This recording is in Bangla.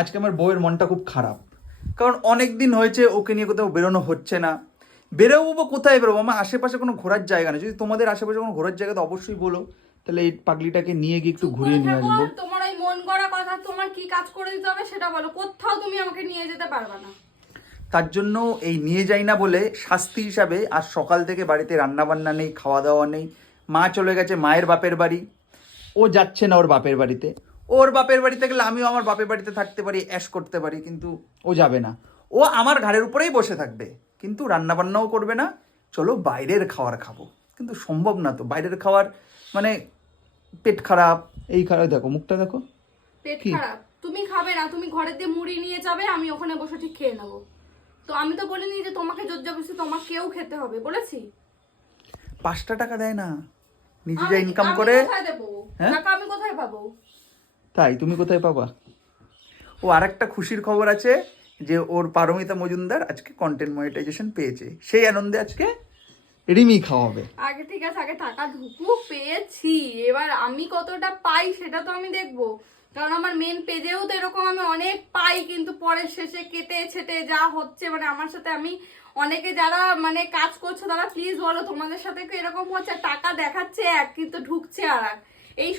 আজকে আমার বউয়ের মনটা খুব খারাপ, কারণ অনেক দিন হয়েছে ওকে নিয়ে কোথাও বেরোনো হচ্ছে না। বেরোবো বা কোথায় বেরোবো? আমার আশেপাশে কোনো ঘোরার জায়গা নেই। যদি তোমাদের আশেপাশে কোনো ঘোরার জায়গা তো অবশ্যই বলো, তাহলে এই পাগলিটাকে নিয়ে গিয়ে একটু চুপ করে ঘুরিয়ে নিয়ে থাকো। আসবো। তোমার ওই মন গড়া কথা, তোমার কি কাজ করে দিতে হবে সেটা বলো। কোথাও তুমি আমাকে নিয়ে যেতে পারবে না। তার জন্য এই নিয়ে যাই না বলে শাস্তি হিসাবে আজ সকাল থেকে বাড়িতে রান্না বান্না নেই, খাওয়া দাওয়া নেই। মা চলে গেছে মায়ের বাপের বাড়ি, ও যাচ্ছে না ওর বাপের বাড়িতে। ওর বাপের বাড়িতে গেলে আমিও আমার বাপের বাড়িতে থাকতে পারি, অ্যাশ করতে পারি, কিন্তু ও যাবে না। ও আমার ঘাড়ের উপরেই বসে থাকবে, কিন্তু রান্না বান্নাও করবে না। চলো বাইরের খাবার খাবো, কিন্তু সম্ভব না তো বাইরের খাবার, মানে পেট খারাপ, এই খারাপ। দেখো মুখটা দেখো। পেট কি খারাপ? তুমি খাবে না, তুমি ঘরের দিয়ে মুড়ি নিয়ে যাবে, আমি ওখানে বসে ঠিক খেয়ে নেবো। তো আমি তো বলিনি যে তোমাকে জোর জবরদস্তি তোমাকেও খেতে হবে, বলেছি? 5টা টাকা দেয় না, নিজে যা আমি ইনকাম আমি করে। কোথায় দেবো? হ্যাঁ, টাকা আমি কোথায় পাবো? তাই তুমি কোথায় পাবা? ও আরেকটা খুশির খবর আছে, যে ওর পারমিতা মজুমদার আজকে কন্টেন্ট মনিটাইজেশন পেয়েছে, সেই আনন্দে আজকে রিমি খাওয়াবে। আগে ঠিক আছে, আগে টাকা ঢুকুক, পেয়েছি। এবার আমি কতটা পাই সেটা তো আমি দেখবো। কারণ আমার মেন পেজেও তো এরকম আমি অনেক পাই, কিন্তু পরের শেষে কেটে ছেটে যা হচ্ছে, মানে আমার সাথে আমি অনেকে যারা মানে কাজ করছে তারা প্লিজ বলো, তোমাদের সাথে কি এরকম হচ্ছে? টাকা দেখাচ্ছে এক কিন্তু ঢুকছে আর এক। এই